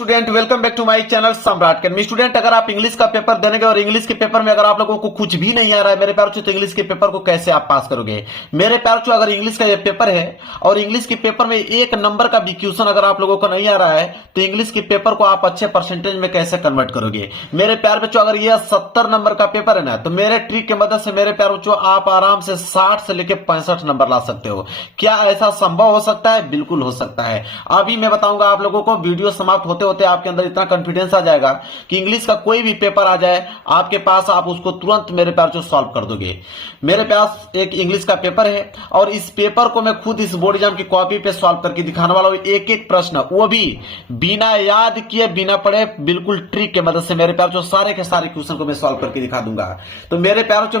Student, welcome back to my channel Samrat academy. Student, अगर आप English का पेपर देने गए और इंग्लिश के पेपर में अगर आप लोगों को कुछ भी नहीं आ रहा है मेरे प्यारों, तो इंग्लिश के पेपर को कैसे आप पास करोगे मेरे प्यारों? अगर इंग्लिश का ये पेपर है और इंग्लिश के पेपर में एक नंबर का भी क्वेश्चन अगर आप लोगों को नहीं आ रहा है तो इंग्लिश के पेपर को आप अच्छे परसेंटेज में कैसे कन्वर्ट करोगे मेरे प्यार बच्चों? अगर ये 70 नंबर का पेपर है ना, तो मेरे ट्रिक की मदद से मेरे प्यार बच्चों आप आराम से 60 से लेकर 65 नंबर ला सकते हो। क्या ऐसा संभव हो सकता है? बिल्कुल हो सकता है। अभी मैं बताऊंगा आप लोगों को। वीडियो समाप्त होते होते आपके अंदर इतना कॉन्फिडेंस आ जाएगा कि इंग्लिश का कोई भी पेपर आ जाए आपके पास, आप उसको तुरंत मेरे प्यार जो सॉल्व कर दोगे। मेरे पास एक इंग्लिश का पेपर है और इस पेपर को मैं खुद इस बोर्ड एग्जाम की कॉपी पे सॉल्व करके दिखाने वाला हूं, एक एक प्रश्न, वो भी बिना याद किए बिना पढ़े, बिल्कुल ट्रिक की मदद से मेरे प्यार जो सारे के सारे क्वेश्चन को मैं सॉल्व करके दिखा दूंगा। तो मेरे प्यार जो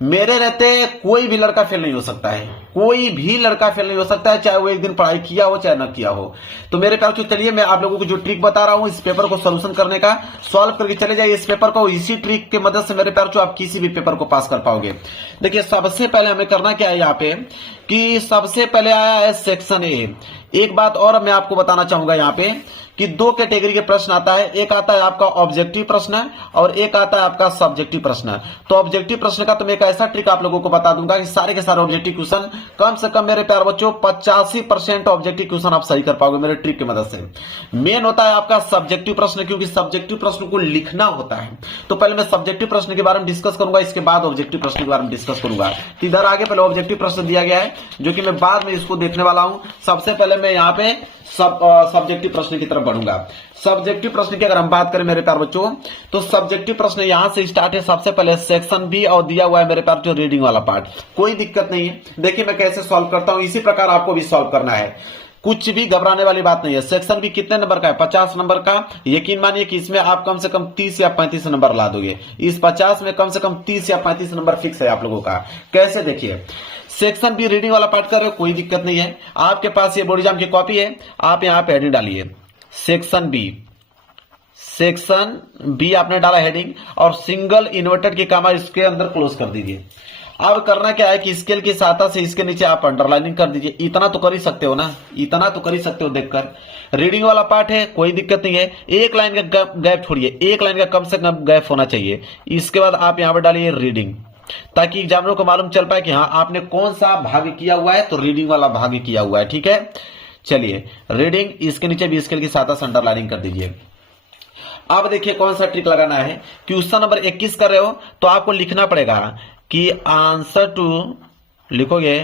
मेरे रहते कोई भी लड़का फेल नहीं हो सकता है, कोई भी लड़का फेल नहीं हो सकता है, चाहे वो एक दिन पढ़ाई किया हो चाहे ना किया हो। तो मेरे प्यार चलिए मैं आप लोगों को जो ट्रिक बता रहा हूं इस पेपर को सोल्यूशन करने का, सॉल्व करके चले जाइए इस पेपर को। इसी ट्रिक की मदद से मेरे प्यार आप किसी भी पेपर को पास कर पाओगे। देखिए, सबसे पहले हमें करना क्या है यहाँ पे कि सबसे पहले आया है सेक्शन ए। एक बात और मैं आपको बताना चाहूंगा यहाँ पे कि दो कैटेगरी के प्रश्न आता है, एक आता है आपका ऑब्जेक्टिव प्रश्न और एक आता है आपका सब्जेक्टिव प्रश्न। तो ऑब्जेक्टिव प्रश्न का तो मैं एक ऐसा ट्रिक आप लोगों को बता दूंगा कि सारे के सारे ऑब्जेक्टिव क्वेश्चन कम से कम मेरे प्यार बच्चों 85% ऑब्जेक्टिव क्वेश्चन आप सही कर पाओगे मेरे ट्रिक की मदद से। मेन होता है आपका सब्जेक्टिव प्रश्न, क्योंकि सब्जेक्टिव प्रश्न को लिखना होता है। तो पहले मैं सब्जेक्टिव प्रश्न के बारे में डिस्कस करूंगा, इसके बाद ऑब्जेक्टिव प्रश्न के बारे में डिस्कस करूंगा। तो इधर आगे पहले ऑब्जेक्टिव प्रश्न दिया गया है जो कि मैं बाद में इसको देखने वाला हूं। सबसे पहले मैं यहाँ पे सब्जेक्टिव प्रश्न की तरफ बढ़ूंगा। सब्जेक्टिव प्रश्न की अगर हम बात करें मेरे प्यार बच्चों, तो सब्जेक्टिव प्रश्न यहां से स्टार्ट है। सबसे पहले सेक्शन बी और दिया हुआ है मेरे प्यार जो रीडिंग वाला पार्ट। कोई दिक्कत नहीं है, देखिए मैं कैसे सॉल्व करता हूं, इसी प्रकार आपको भी सॉल्व करना है, कुछ भी घबराने वाली बात नहीं है। सेक्शन भी कितने नंबर का है? 50 नंबर का। यकीन मानिए कि इसमें आप कम से कम 30 या 35 नंबर ला दोगे। इस 50 में कम से कम 30 या 35 नंबर फिक्स है आप लोगों का। कैसे? देखिए, सेक्शन बी रीडिंग वाला पार्ट कर रहे हो, कोई दिक्कत नहीं है। आपके पास ये बोर्ड एग्जाम की कॉपी है, आप यहां पे हेडिंग डालिए सेक्शन बी आपने डाला हेडिंग और सिंगल इन्वर्टेड की कामा इसके अंदर क्लोज कर दीजिए। अब करना क्या है कि स्केल की सहायता से इसके नीचे आप अंडरलाइनिंग कर दीजिए। इतना तो कर ही सकते हो ना, इतना तो कर ही सकते हो देखकर। रीडिंग वाला पार्ट है, कोई दिक्कत नहीं है। एक लाइन का गैप छोड़िए, एक लाइन का कम से कम गैप होना चाहिए। इसके बाद आप यहां पर डालिए रीडिंग, ताकि एग्जामिनर को मालूम चल पाए कि हाँ आपने कौन सा भाग किया हुआ है, तो रीडिंग वाला भाग किया हुआ है। ठीक है, चलिए रीडिंग, इसके नीचे भी स्केल की सहायता से अंडरलाइनिंग कर दीजिए। अब देखिए कौन सा ट्रिक लगाना है। क्वेश्चन नंबर 21 कर रहे हो तो आपको लिखना पड़ेगा कि आंसर टू, लिखोगे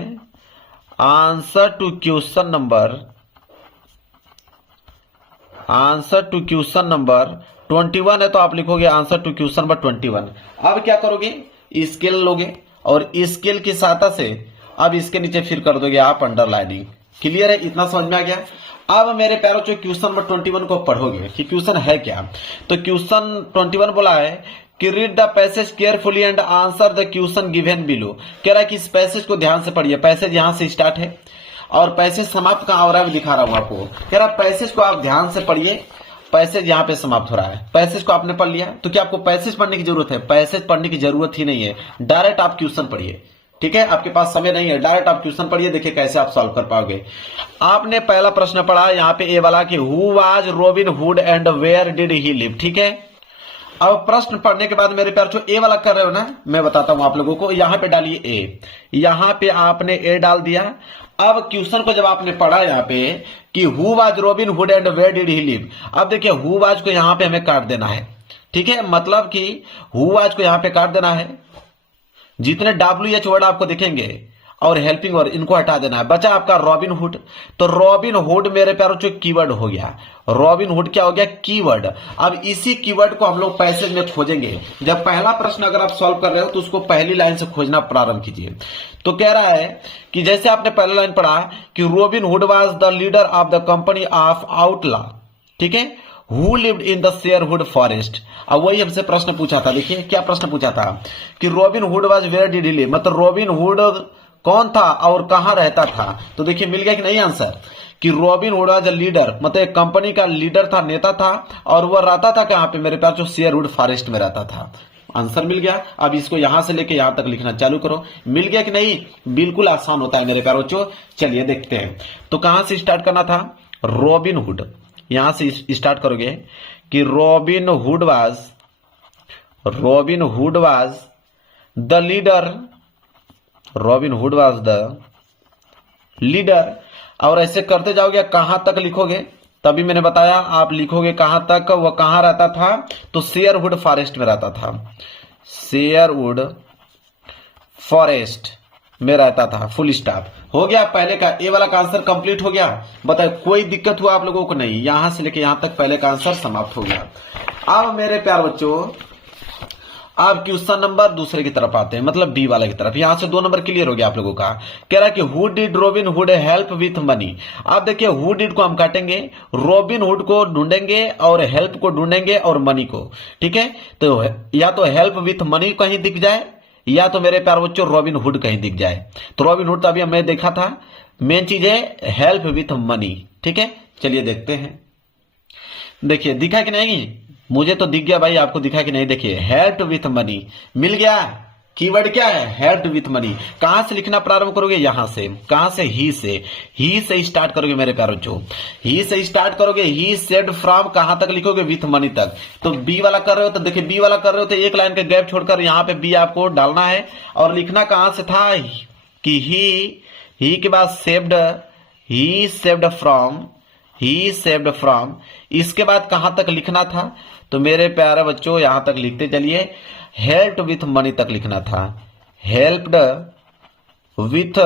आंसर टू क्वेश्चन नंबर 21 है तो आप लिखोगे आंसर टू क्वेश्चन नंबर 21। अब क्या करोगे, स्केल लोगे और स्केल की सहायता से अब इसके नीचे फिर कर दोगे आप अंडरलाइनिंग। क्लियर है? इतना समझ में आ गया। अब मेरे प्यारों जो क्वेश्चन नंबर 21 को पढ़ोगे कि क्वेश्चन है क्या, तो क्वेश्चन 21 बोला है कि read the passage carefully and answer the question given below. कह रहा है कि इस पैसेज को ध्यान से पढ़िए। पैसेज यहां से स्टार्ट है और पैसेज समाप्त कहां हो रहा है मैं दिखा रहा हूं आपको। कह रहा है पैसेज को आप ध्यान से पढ़िए, पैसेज यहां पे समाप्त हो रहा है। पैसेज को आपने पढ़ लिया तो क्या आपको पैसेज पढ़ने की जरूरत है? पैसेज पढ़ने की जरूरत ही नहीं है, डायरेक्ट आप क्वेश्चन पढ़िए। ठीक है, आपके पास समय नहीं है, डायरेक्ट आप क्वेश्चन पढ़िए, देखिए कैसे आप सॉल्व कर पाओगे। आपने पहला प्रश्न पढ़ा यहाँ पे ए वाला कि who was Robin Hood and where did he live. ठीक है, अब प्रश्न पढ़ने के बाद मेरे प्यार जो ए वाला कर रहे हो ना, मैं बताता हूं आप लोगों को। यहां पे डालिए ए, यहां पे आपने ए डाल दिया। अब क्वेश्चन को जब आपने पढ़ा यहाँ पे कि who was Robin Hood and where did he live, अब देखिए हु वाज को यहां पे हमें काट देना है। ठीक है, मतलब कि हु वाज को यहां पे काट देना है, जितने WH वर्ड आपको दिखेंगे और हेल्पिंग वर्ड इनको हटा देना है। बचा आपका रॉबिन हुड। तो रॉबिन हुड मेरे प्यारों जो कीवर्ड हो गया, रॉबिन हुड क्या हो गया? कीवर्ड। अब इसी कीवर्ड को हम लोग पैसेज में खोजेंगे। जब पहला प्रश्न अगर आप सॉल्व कर रहे हो तो उसको पहली लाइन से खोजना प्रारंभ कीजिए। तो कह रहा है कि जैसे आपने पहला लाइन पढ़ा कि Robin Hood was the leader of the company of outlaw, ठीक है, who lived in the Sherwood forest. अब वही हमसे प्रश्न पूछा था, देखिए क्या प्रश्न पूछा था कि Robin Hood was where did he live, मतलब रॉबिन हुड कौन था और कहां रहता था। तो देखिए मिल गया कि नहीं आंसर, कि रॉबिन हुड वाज लीडर, मतलब एक कंपनी का लीडर था, नेता था, और वह रहता था कहां पे मेरे प्यार जो शेयरवुड फॉरेस्ट में रहता था। आंसर मिल गया। अब इसको यहां से लेके यहां तक लिखना चालू करो। मिल गया कि नहीं? बिल्कुल आसान होता है मेरे प्यारे बच्चों। चलिए देखते हैं। तो कहां से स्टार्ट करना था? Robin hood. यहां से स्टार्ट करोगे कि Robin Hood was the leader, robin Hood was the leader, और ऐसे करते जाओगे। कहां तक लिखोगे? तभी मैंने बताया आप लिखोगे कहां तक, वह कहां रहता था, तो शेयरवुड फॉरेस्ट में रहता था, शेयरवुड फॉरेस्ट में रहता था। फुल स्टॉप हो गया। पहले का ए वाला का आंसर कंप्लीट हो गया। बताए कोई दिक्कत हुआ आप लोगों को? नहीं। यहां से लेके यहां तक पहले का आंसर समाप्त हो गया। अब मेरे प्यार बच्चों आप क्वेश्चन नंबर दूसरे की तरफ आते हैं, मतलब बी वाले की तरफ। यहां से 2 नंबर क्लियर हो गया आप लोगों का। कह रहा है कि who did robin hood help with money. आप देखिए हु डिड को हम काटेंगे, रॉबिन हुड को ढूंढेंगे और हेल्प को ढूंढेंगे और मनी को। ठीक है, तो या तो हेल्प विथ मनी कहीं दिख जाए या तो मेरे प्यार बच्चों रॉबिन हुड कहीं दिख जाए। तो रॉबिन हुड तो अभी मैं देखा था, मेन चीज है हेल्प विथ मनी। ठीक है, चलिए देखते हैं। देखिए दिखा कि नहीं? मुझे तो दिख गया भाई, आपको दिखा कि नहीं? देखिए हेल्प विथ मनी मिल गया। कीवर्ड क्या है? Help with money. कहां से लिखना प्रारंभ करोगे? यहां से। कहां से? ही से स्टार्ट करोगे मेरे प्यारे बच्चों। ही से स्टार्ट करोगे। ही सेड फ्रॉम कहां तक लिखोगे? विथ मनी तक। तो बी वाला कर रहे हो तो देखिए बी वाला कर रहे हो तो एक लाइन का गैप छोड़कर यहां पे बी आपको डालना है। और लिखना कहां से था कि ही के बाद सेव्ड, ही सेव्ड फ्रॉम। इसके बाद कहां तक लिखना था? तो मेरे प्यारे बच्चों यहां तक लिखते चलिए, हेल्प विथ मनी तक लिखना था। हेल्प्ड विथ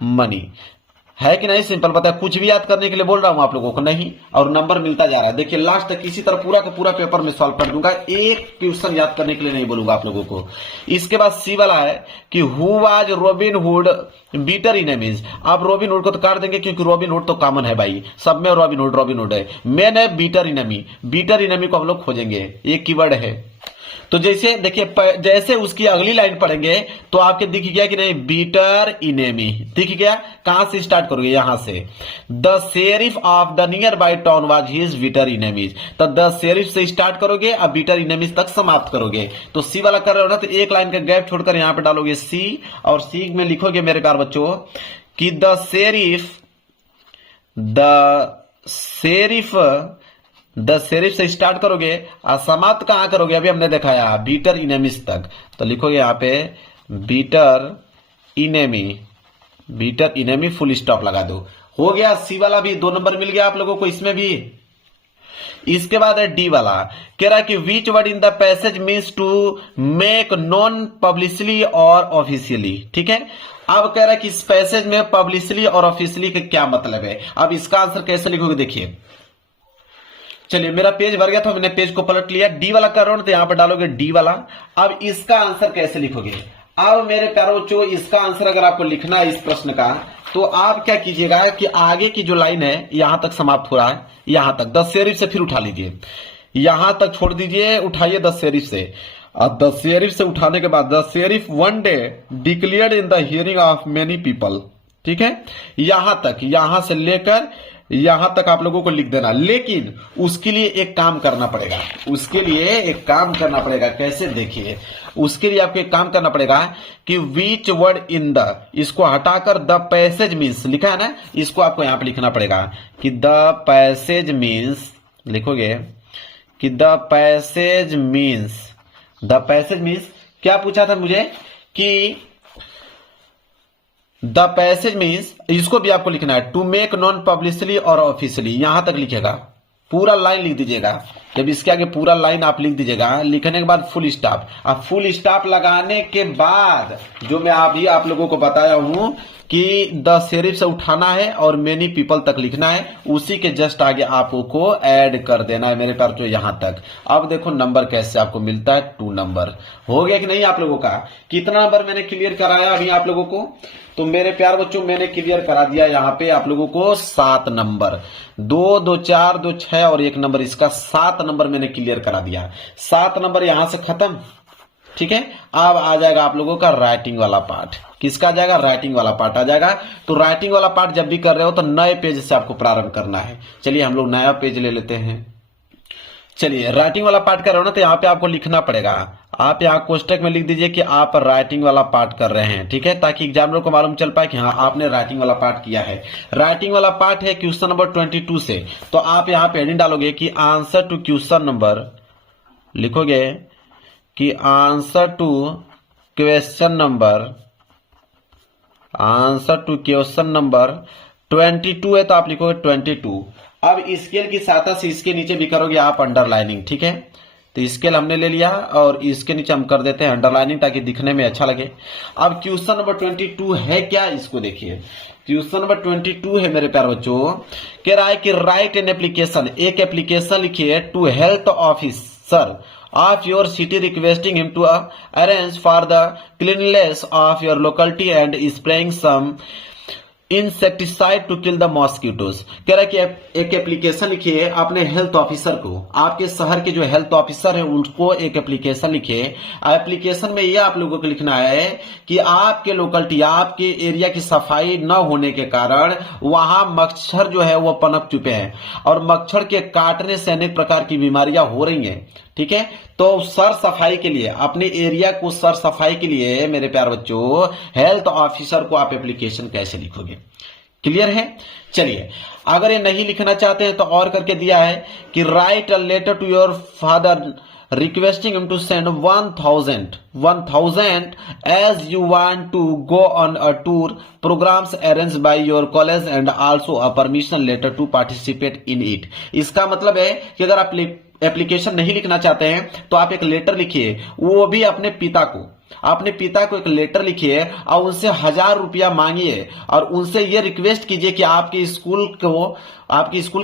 मनी है कि नहीं? सिंपल पता है, कुछ भी याद करने के लिए बोल रहा हूं आप लोगों को नहीं, और नंबर मिलता जा रहा है। देखिए लास्ट तक इसी तरह पूरा का पूरा पेपर में सॉल्व कर दूंगा, एक क्वेश्चन याद करने के लिए नहीं बोलूंगा आप लोगों को। इसके बाद सी वाला है कि who was Robin Hood bitter enemies. आप रॉबिन हुड को तो काट देंगे क्योंकि रॉबिन हुड तो कॉमन है भाई, सब में रॉबिन हुड है। मेन है बीटर इनेमी को हम लोग खोजेंगे, एक कीवर्ड है। तो जैसे देखिए जैसे उसकी अगली लाइन पढ़ेंगे तो आपके दिख गया कि नहीं? बीटर इनेमी दिख गया। कहां से स्टार्ट करोगे? यहां से। The sheriff of the near by town was his bitter enemies. तो द शेरिफ से स्टार्ट करोगे अब बीटर इनेमीज तक समाप्त करोगे। तो सी वाला कर रहे हो ना, तो एक लाइन का गैप छोड़कर यहां पे डालोगे सी, और सी में लिखोगे मेरे प्यार बच्चों कि द शेरिफ से स्टार्ट करोगे और समाप्त कहां करोगे? अभी हमने दिखाया बीटर इनेमीज तक। तो लिखोगे यहां पे बीटर इनेमी फुल स्टॉप लगा दो। हो गया। सी वाला भी 2 नंबर मिल गया आप लोगों को इसमें भी। इसके बाद है डी वाला। कह रहा है कि which word in the passage means to make non publicly और ऑफिशियली। ठीक है, अब कह रहा है कि इस पैसेज में पब्लिकली और ऑफिशियली का क्या मतलब है। अब इसका आंसर कैसे लिखोगे? देखिए चलिए मेरा पेज भर गया था, मैंने पेज को पलट लिया। डी वाला कर रहा हूं तो यहां पर डालोगे डी वाला। अब इसका आंसर कैसे लिखोगे? अब मेरे प्यारे बच्चों इसका आंसर अगर आपको लिखना है इस प्रश्न का, तो आप क्या कीजिएगा कि आगे की जो लाइन है यहां तक समाप्त हो रहा है, यहां तक 10 शेरिफ से फिर उठा लीजिए, यहां तक छोड़ दीजिए, उठाइए 10 शेरिफ से। अब 10 शेरिफ से उठाने के बाद the sheriff one day declared in the hearing of many people. ठीक है, यहां तक, यहां से लेकर यहां तक आप लोगों को लिख देना। लेकिन उसके लिए एक काम करना पड़ेगा, कैसे? देखिए उसके लिए आपको एक काम करना पड़ेगा कि विच वर्ड इन द, इसको हटाकर द पैसेज मीन्स लिखा है ना, इसको आपको यहां पे लिखना पड़ेगा कि द पैसेज मीन्स, लिखोगे कि द पैसेज मीन्स क्या पूछा था मुझे कि द पैसेज मीन्स, इसको भी आपको लिखना है टू मेक नॉन पब्लिकली और ऑफिशियली। यहां तक लिखेगा, पूरा लाइन लिख दीजिएगा। जब इसके आगे पूरा लाइन आप लिख दीजिएगा, लिखने के बाद फुल स्टॉप। अब फुल स्टॉप लगाने के बाद जो मैं अभी आप लोगों को बताया हूं कि द शेरिफ से उठाना है और मेनी पीपल तक लिखना है, उसी के जस्ट आगे आपको ऐड कर देना है मेरे पास जो यहां तक। अब देखो नंबर कैसे आपको मिलता है, 2 नंबर। हो गया कि नहीं आप लोगों का? कितना नंबर मैंने क्लियर कराया अभी आप लोगों को? तो मेरे प्यार बच्चों मैंने क्लियर करा दिया यहां पे आप लोगों को 7 नंबर। 2, 2, 4, 2, 6 और 1 नंबर, इसका 7 नंबर मैंने क्लियर करा दिया। 7 नंबर यहां से खत्म। ठीक है, अब आ जाएगा आप लोगों का राइटिंग वाला पार्ट। किसका आ जाएगा? राइटिंग वाला पार्ट आ जाएगा। तो राइटिंग वाला पार्ट जब भी कर रहे हो तो नए पेज से आपको प्रारंभ करना है। चलिए हम लोग नया पेज ले लेते हैं। चलिए राइटिंग वाला पार्ट कर रहे हो ना, तो यहाँ पे आपको लिखना पड़ेगा आप यहाँ कोष्टक में लिख दीजिए कि आप राइटिंग वाला पार्ट कर रहे हैं, ठीक है, ताकि एग्जामिनर को मालूम चल पाए कि हाँ आपने राइटिंग वाला पार्ट किया है। राइटिंग वाला पार्ट है क्वेश्चन नंबर 22 से, तो आप यहाँ पे हेडिंग डालोगे कि आंसर टू क्वेश्चन नंबर, लिखोगे कि आंसर टू क्वेश्चन नंबर 22 है, तो आप लिखोगे 22। अब स्केल की सहायता से इसके नीचे भी करोगे आप अंडरलाइनिंग, ठीक है। तो स्केल हमने ले लिया और इसके नीचे हम कर देते हैं अंडरलाइनिंग ताकि दिखने में अच्छा लगे। अब क्वेश्चन नंबर 22 है क्या, इसको देखिए। क्वेश्चन नंबर 22 है मेरे प्यारे बच्चों, कह रहा है कि राइट एन एप्लीकेशन, एक एप्लीकेशन लिखिए to health officer of your city requesting him to arrange for the cleanliness of your locality and spraying some insecticide to kill the mosquitoes. कह रहा है कि एक एप्लीकेशन लिखिए अपने हेल्थ ऑफिसर को, आपके शहर के जो हेल्थ ऑफिसर है उनको एक एप्लीकेशन लिखिए। एप्लीकेशन में यह आप लोगों को लिखना है कि आपके लोकलिटी, आपके एरिया की सफाई न होने के कारण वहां मच्छर जो है वो पनप चुके हैं और मच्छर के काटने से अनेक प्रकार की बीमारियां हो रही हैं, ठीक है। तो सर सफाई के लिए, अपने एरिया को सर सफाई के लिए मेरे प्यारे बच्चों हेल्थ ऑफिसर को आप एप्लीकेशन कैसे लिखोगे, क्लियर है। चलिए, अगर ये नहीं लिखना चाहते हैं तो और करके दिया है कि write a letter to your father requesting him to send 1000 as you want to go on a tour programs arranged by your college and also a permission letter to participate in it। इसका मतलब है कि अगर आप application नहीं लिखना चाहते हैं तो आप एक लेटर लिखिए, वो भी अपने पिता को एक लेटर लिखिए और उनसे 1000 रुपया मांगिए और उनसे ये रिक्वेस्ट कीजिए कि आपके स्कूल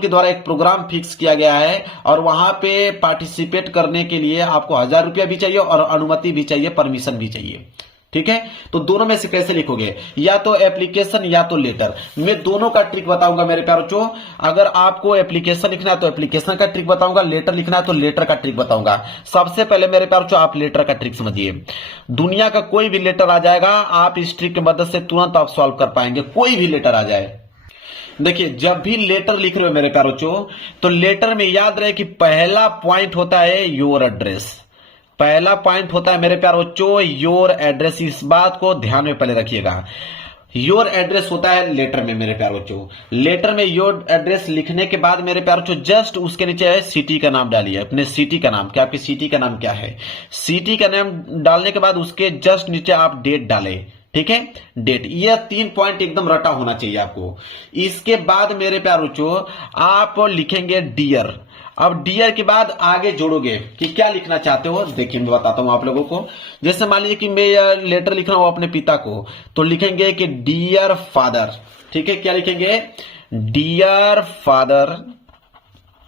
के द्वारा एक प्रोग्राम फिक्स किया गया है और वहां पे पार्टिसिपेट करने के लिए आपको 1000 रुपया भी चाहिए और अनुमति भी चाहिए, परमिशन भी चाहिए, ठीक है। तो दोनों में से कैसे लिखोगे, या तो एप्लीकेशन या तो लेटर। मैं दोनों का ट्रिक बताऊंगा मेरे प्यारे बच्चों। अगर आपको एप्लीकेशन लिखना है तो एप्लीकेशन का ट्रिक बताऊंगा, लेटर लिखना है तो लेटर का ट्रिक बताऊंगा। सबसे पहले मेरे प्यारे बच्चों आप लेटर का ट्रिक समझिए। दुनिया का कोई भी लेटर आ जाएगा, आप इस ट्रिक की मदद से तुरंत आप सॉल्व कर पाएंगे, कोई भी लेटर आ जाए। देखिए, जब भी लेटर लिख रहे हो मेरे प्यारे बच्चों तो लेटर में याद रहे कि पहला पॉइंट होता है योर एड्रेस, पहला पॉइंट होता है मेरे प्यारे बच्चों योर एड्रेस। इस बात को ध्यान में पहले रखिएगा, योर एड्रेस होता है लेटर में मेरे प्यारे बच्चों। लेटर में योर एड्रेस लिखने के बाद मेरे प्यारे बच्चों जस्ट उसके नीचे है सिटी का नाम डालिए, अपने सिटी का नाम, क्या आपकी सिटी का नाम क्या है, सिटी का नाम डालने के बाद उसके जस्ट नीचे आप डेट डाले, ठीक है, डेट। यह 3 पॉइंट एकदम रटा होना चाहिए आपको। इसके बाद मेरे प्यारे बच्चों आप लिखेंगे डियर। अब डियर के बाद आगे जोड़ोगे कि क्या लिखना चाहते हो। देखिए मैं बताता हूं आप लोगों को। जैसे मान लीजिए कि मैं यह लेटर लिख रहा हूं अपने पिता को, तो लिखेंगे कि डियर फादर, ठीक है। क्या लिखेंगे, डियर फादर,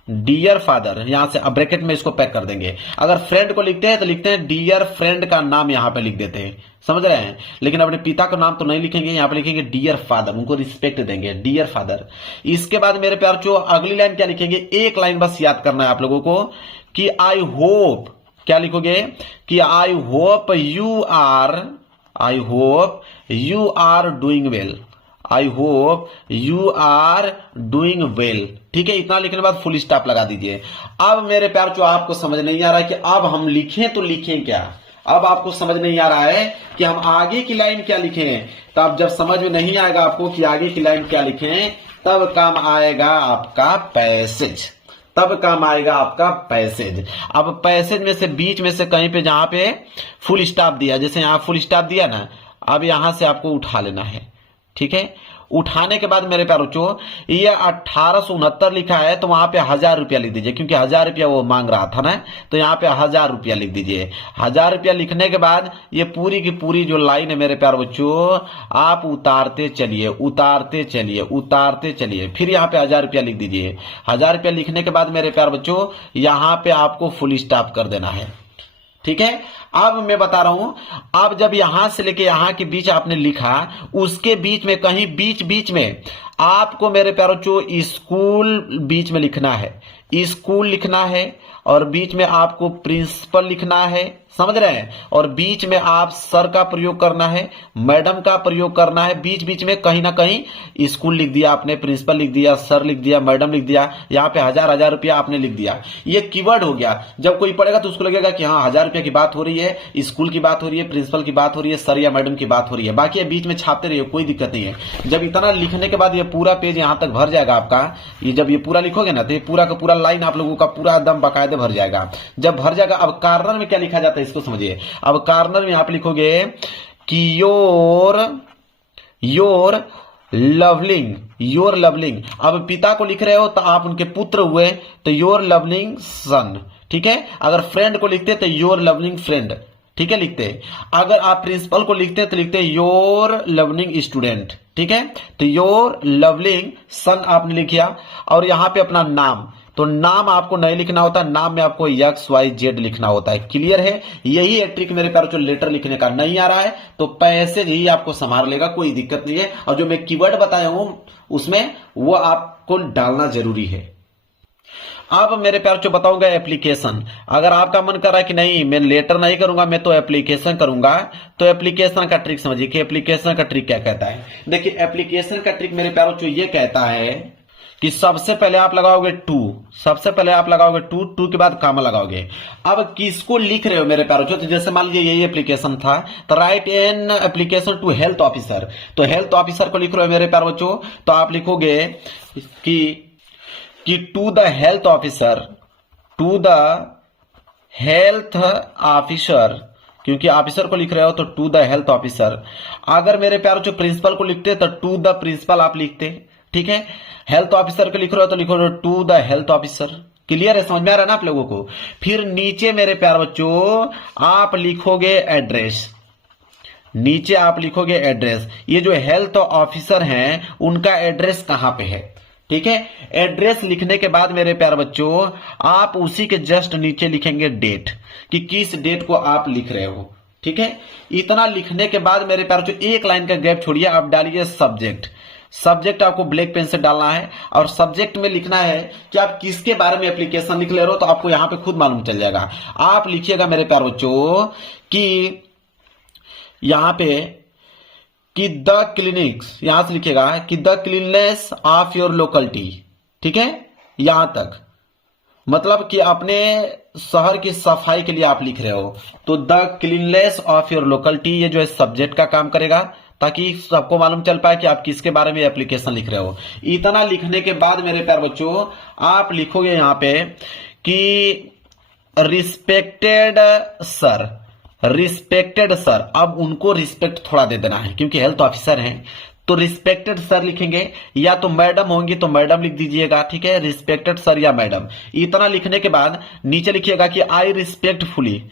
डियर फादर, यहां से अब ब्रैकेट में इसको पैक कर देंगे। अगर फ्रेंड को लिखते हैं तो लिखते हैं डियर फ्रेंड का नाम यहां पे लिख देते हैं, समझ रहे हैं। लेकिन अपने पिता का नाम तो नहीं लिखेंगे, यहां पे लिखेंगे डियर फादर, उनको रिस्पेक्ट देंगे, डियर फादर। इसके बाद मेरे प्यार जो अगली लाइन क्या लिखेंगे, एक लाइन बस याद करना है आप लोगों को कि आई होप, क्या लिखोगे कि I hope you are doing well, I hope you are doing well, ठीक है। इतना लिखने के बाद फुल स्टॉप लगा दीजिए। अब मेरे प्यार जो आपको समझ नहीं आ रहा है कि अब हम लिखें तो लिखें क्या, अब आपको समझ नहीं आ रहा है कि हम आगे की लाइन क्या लिखें। तो अब जब समझ में नहीं आएगा आपको कि आगे की लाइन क्या लिखें, तब काम आएगा आपका पैसेज, तब काम आएगा आपका पैसेज। अब पैसेज में से बीच में से कहीं पे जहां पे फुल स्टॉप दिया, जैसे यहां फुल स्टॉप दिया ना, अब यहां से आपको उठा लेना है, ठीक है। उठाने के बाद मेरे प्यारे बच्चों ये 1869 लिखा है तो वहां पे 1000 रुपया लिख दीजिए, क्योंकि 1000 रुपया वो मांग रहा था ना, तो यहाँ पे 1000 रुपया लिख दीजिए। 1000 रुपया लिखने के बाद ये पूरी की पूरी जो लाइन है मेरे प्यारे बच्चों आप उतारते चलिए, उतारते चलिए, उतारते चलिए, फिर यहाँ पे 1000 रुपया लिख दीजिए। 1000 रुपया लिखने के बाद मेरे प्यारे बच्चों यहाँ पे आपको फुल स्टॉप कर देना है, ठीक है। अब मैं बता रहा हूं, अब जब यहां से लेके यहां के बीच आपने लिखा, उसके बीच में कहीं बीच बीच में आपको मेरे प्यारों जो स्कूल बीच में लिखना है, स्कूल लिखना है और बीच में आपको प्रिंसिपल लिखना है, समझ रहे हैं। और बीच में आप सर का प्रयोग करना है, मैडम का प्रयोग करना है, बीच बीच में कहीं ना कहीं स्कूल लिख दिया आपने, प्रिंसिपल लिख दिया, सर लिख दिया, मैडम लिख दिया, यहाँ पे 1000 रुपया आपने लिख दिया। ये कीवर्ड हो गया। जब कोई पढ़ेगा तो उसको लगेगा कि हाँ 1000 रुपया की बात हो रही है, स्कूल की बात हो रही है, प्रिंसिपल की बात हो रही है, सर या मैडम की बात हो रही है। बाकी ये बीच में छापते रहिए, कोई दिक्कत नहीं है। जब इतना लिखने के बाद ये पूरा पेज यहाँ तक भर जाएगा आपका, ये जब ये पूरा लिखोगे ना तो ये पूरा का पूरा लाइन आप लोगों का पूरा एकदम बाकायदे भर जाएगा। जब भर जाएगा, अब कार्नर में क्या लिखा जाता है इसको समझिए। अब कार्नर में आप लिखोगे कि योर लवलिंग। अब पिता को लिख रहे हो तो आप उनके पुत्र हुए, तो योर लवलिंग सन, ठीक है। अगर फ्रेंड को लिखते तो योर लवलिंग फ्रेंड, ठीक है, लिखते। अगर आप प्रिंसिपल को लिखते तो लिखते योर लवलिंग स्टूडेंट, ठीक है। तो योर लवलिंग सन आपने लिखा। और यहां पे अपना नाम, तो नाम आपको नहीं लिखना होता, नाम में आपको XYZ लिखना होता है। क्लियर है। यही एक ट्रिक मेरे प्यारे, जो लेटर लिखने का नहीं आ रहा है तो पैसे ही आपको संभाल लेगा, कोई दिक्कत नहीं है। और जो मैं कीवर्ड बताया हूं उसमें वो आपको डालना जरूरी है। अब मेरे प्यार जो बताऊंगा एप्लीकेशन। अगर आपका मन कर रहा है कि नहीं मैं लेटर नहीं करूंगा, मैं तो एप्लीकेशन करूंगा, तो एप्लीकेशन का ट्रिक समझिए कि एप्लीकेशन का ट्रिक क्या कहता है। देखिए एप्लीकेशन का ट्रिक मेरे प्यारों जो ये कहता है कि सबसे पहले आप लगाओगे टू के बाद कामा लगाओगे। अब किसको लिख रहे हो मेरे प्यारों, तो जैसे मान लीजिए यही एप्लीकेशन था, तो write an application to health officer, तो हेल्थ ऑफिसर को लिख रहे हो मेरे प्यारे बच्चों, तो आप लिखोगे कि टू द हेल्थ ऑफिसर, क्योंकि ऑफिसर को लिख रहे हो तो टू द हेल्थ ऑफिसर। अगर मेरे प्यारे जो प्रिंसिपल को लिखते तो टू द प्रिंसिपल आप लिखते, ठीक है। हेल्थ ऑफिसर को लिख रहे हो तो लिखो to the health officer. Clear है, समझ में आ रहा है ना आप लोगों को। फिर नीचे मेरे प्यारे बच्चों आप लिखोगे एड्रेस, नीचे आप लिखोगे एड्रेस। ये जो हेल्थ ऑफिसर हैं उनका एड्रेस कहां पे है, ठीक है। एड्रेस लिखने के बाद मेरे प्यारे बच्चों आप उसी के जस्ट नीचे लिखेंगे डेट, कि किस डेट को आप लिख रहे हो, ठीक है। इतना लिखने के बाद मेरे प्यारे बच्चों एक लाइन का गैप छोड़िए, आप डालिए सब्जेक्ट आपको ब्लैक पेन से डालना है। और सब्जेक्ट में लिखना है कि आप किसके बारे में एप्लीकेशन लिख ले रहे हो, तो आपको यहां पे खुद मालूम चल जाएगा। आप लिखिएगा मेरे प्यारे बच्चों कि यहां पे कि द क्लिनिक्स, यहां से लिखेगा कि the cleanness of your locality, ठीक है। यहां तक मतलब कि अपने शहर की सफाई के लिए आप लिख रहे हो, तो the cleanness of your locality ये जो है सब्जेक्ट का काम करेगा, ताकि सबको मालूम चल पाए कि आप किसके बारे में एप्लीकेशन लिख रहे हो। इतना लिखने के बाद मेरे प्यारे बच्चों आप लिखोगे यहां पे कि रिस्पेक्टेड सर। अब उनको रिस्पेक्ट थोड़ा दे देना है क्योंकि हेल्थ ऑफिसर हैं, तो रिस्पेक्टेड सर लिखेंगे, या तो मैडम होंगी तो मैडम लिख दीजिएगा, ठीक है। रिस्पेक्टेड सर या मैडम। इतना लिखने के बाद नीचे लिखिएगा कि आई रिस्पेक्टफुली,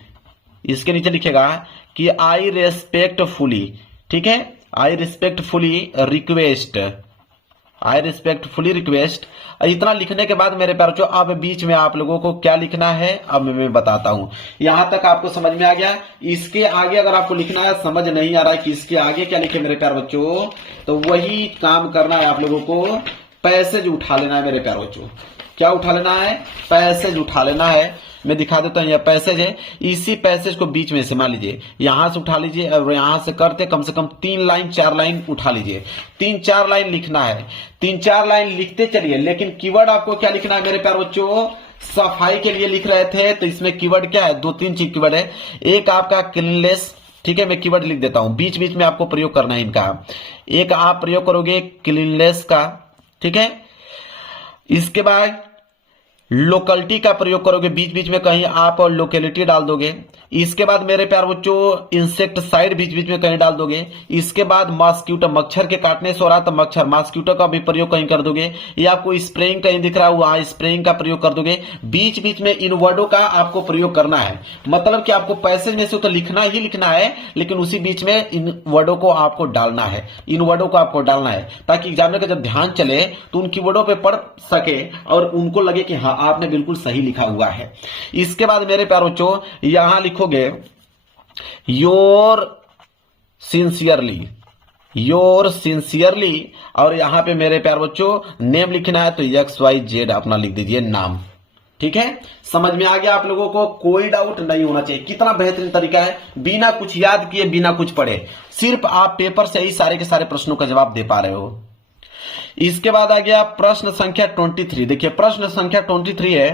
इसके नीचे लिखिएगा कि आई रेस्पेक्टफुली, ठीक है। I respectfully request. इतना लिखने के बाद मेरे प्यारे, अब बीच में आप लोगों को क्या लिखना है अब मैं बताता हूं। यहां तक आपको समझ में आ गया। इसके आगे अगर आपको लिखना है, समझ नहीं आ रहा है कि इसके आगे क्या लिखे मेरे प्यारे बच्चों, तो वही काम करना है आप लोगों को। पैसेज उठा लेना है मेरे प्यारे बच्चों। क्या उठा लेना है? पैसेज उठा लेना है। मैं दिखा देता हूं, यह पैसेज है। इसी पैसेज को बीच में से मान लीजिए यहां से उठा लीजिए, और यहां से करते कम से कम 3 लाइन 4 लाइन उठा लीजिए। 3-4 लाइन लिखना है। 3-4 लाइन लिखते चलिए, लेकिन कीवर्ड आपको क्या लिखना है मेरे प्यारे बच्चों? सफाई के लिए लिख रहे थे तो इसमें कीवर्ड क्या है? 2-3 चीज कीवर्ड है। एक आपका क्लीननेस, ठीक है, मैं कीवर्ड लिख देता हूं, बीच बीच में आपको प्रयोग करना है इनका। एक आप प्रयोग करोगे क्लीननेस का, ठीक है। इसके बाद लोकेलिटी का प्रयोग करोगे, बीच बीच में कहीं आप लोकेलिटी डाल दोगे। इसके बाद मेरे प्यार बच्चों इंसेक्टिसाइड बीच बीच में कहीं डाल दोगे। इसके बाद मॉस्किटो, मच्छर के काटने से हो रहा तो मच्छर, मॉस्किटो का भी प्रयोग कहीं कर दोगे। या आपको स्प्रेइंग कहीं दिख रहा है वहां स्प्रेइंग का प्रयोग कर दोगे। बीच बीच में इन वर्डों का आपको प्रयोग करना है। मतलब कि आपको पैसेज में से तो लिखना ही लिखना है, लेकिन उसी बीच में इन वर्डों को आपको डालना है। इन वर्डों को आपको डालना है ताकि एग्जामिनर का जब ध्यान चले तो उन कीवर्डों पे पढ़ सके और उनको लगे कि हाँ आपने बिल्कुल सही लिखा हुआ है। इसके बाद मेरे प्यारे बच्चों यहां लिखोगे योर सिंसियरली, और यहां पे मेरे प्यारे बच्चों नेम लिखना है तो XYZ अपना लिख दीजिए नाम, ठीक है, समझ में आ गया आप लोगों को? कोई डाउट नहीं होना चाहिए। कितना बेहतरीन तरीका है, बिना कुछ याद किए, बिना कुछ पढ़े, सिर्फ आप पेपर से ही सारे के सारे प्रश्नों का जवाब दे पा रहे हो। इसके बाद आ गया प्रश्न संख्या 23। देखिए प्रश्न संख्या 23 है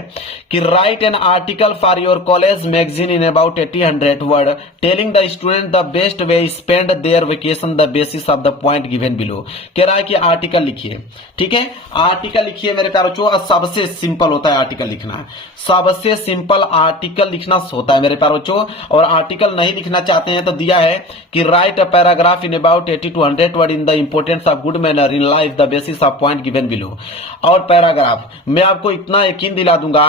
कि write an article for your college magazine in about 80-100 word telling the student the best way spend their vacation the basis of the point given below. कह रहा है कि आर्टिकल लिखिए। ठीक है, आर्टिकल लिखिए मेरे प्यारे बच्चों। सबसे सिंपल होता है आर्टिकल लिखना, सबसे सिंपल आर्टिकल लिखना होता है मेरे प्यारे बच्चों। और आर्टिकल नहीं लिखना चाहते हैं तो दिया है कि write a paragraph in about 80-100 word in the importance of good manner in life the basis of point given below. और पैराग्राफ, मैं आपको इतना यकीन दिला दूंगा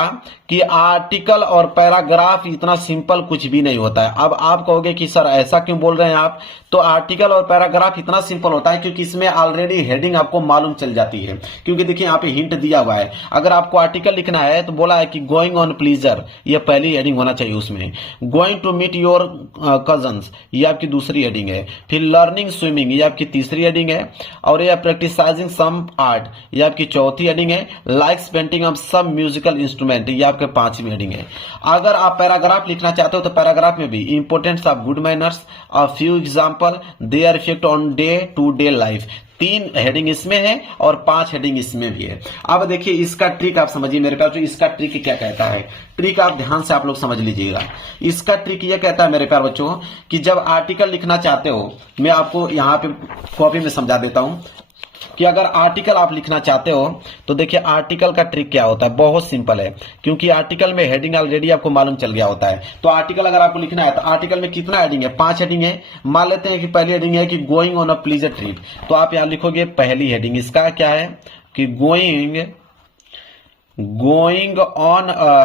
कि आर्टिकल और पैराग्राफ इतना सिंपल कुछ भी नहीं होता है। अब आप कहोगे कि सर ऐसा क्यों बोल रहे हैं आप? तो आर्टिकल और पैराग्राफ इतना सिंपल होता है क्योंकि इसमें ऑलरेडी हेडिंग आपको मालूम चल जाती है। क्योंकि देखिए यहाँ पे हिंट दिया हुआ है, अगर आपको आर्टिकल लिखना है तो बोला है कि गोइंग ऑन प्लीजर, ये पहली हेडिंग होना चाहिए उसमें। Going to meet your cousins, ये आपकी दूसरी हेडिंग है। फिर लर्निंग स्विमिंग, ये आपकी तीसरी हेडिंग है। और ये प्रैक्टिसाइजिंग सम आर्ट, ये आपकी चौथी हेडिंग है। Likes painting of some musical instrument, ये आपके पांचवी हेडिंग है। अगर आप पैराग्राफ लिखना चाहते हो तो पैराग्राफ में भी importance of good manners, a few example, their effect on day to day life, 3 heading इसमें है और 5 हेडिंग इसमें भी है। अब देखिए इसका ट्रिक आप समझिए मेरे प्यार, इसका ट्रिक क्या कहता है। ट्रिक आप ध्यान से आप लोग समझ लीजिएगा। इसका ट्रिक ये कहता है मेरे प्यार बच्चों कि जब आर्टिकल लिखना चाहते हो, मैं आपको यहां पे कॉपी में समझा देता हूं कि अगर आर्टिकल आप लिखना चाहते हो तो देखिए आर्टिकल का ट्रिक क्या होता है, बहुत सिंपल है। क्योंकि आर्टिकल में हेडिंग ऑलरेडी आपको मालूम चल गया होता है। तो आर्टिकल अगर आपको लिखना है तो आर्टिकल में कितना हेडिंग है? 5 हेडिंग है। मान लेते हैं कि पहली हेडिंग है कि going on a pleaser trip, तो आप यहां लिखोगे पहली हेडिंग इसका क्या है कि going on a